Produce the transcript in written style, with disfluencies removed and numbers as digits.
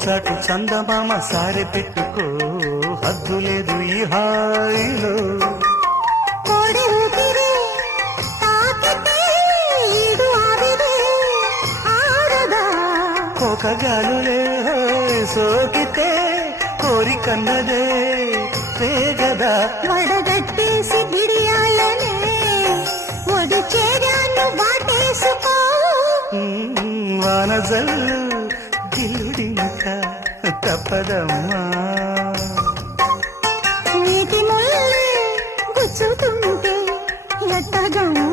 చాటు చందమామ సారె పెట్టుకో హద్దు లేదు ఈ హాయిలో కోడి ఊపిరి తాకితే ఈడు ఆవిరి ఆరదా కోకగాలులే సోకితే కోరికన్నదే వేగదా వడగట్టేసి బిడియాలనే ఒడి చేరాను వాటేసుకో వానజల్లు దిల్లుడింక తప్పదమ్మా నీటి ముళ్ళు గుచ్చుతుంటే ఎట్టగమ్మా